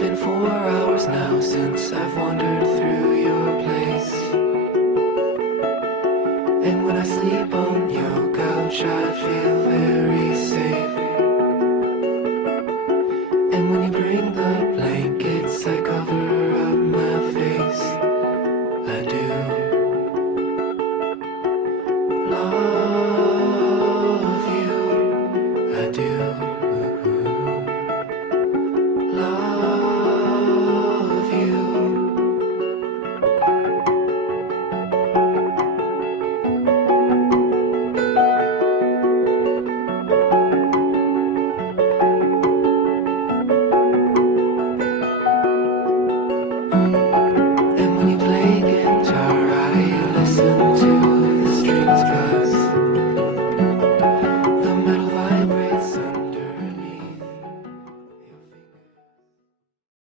been 4 hours now since I've wandered through your place. And when I sleep on your couch, I feel very safe.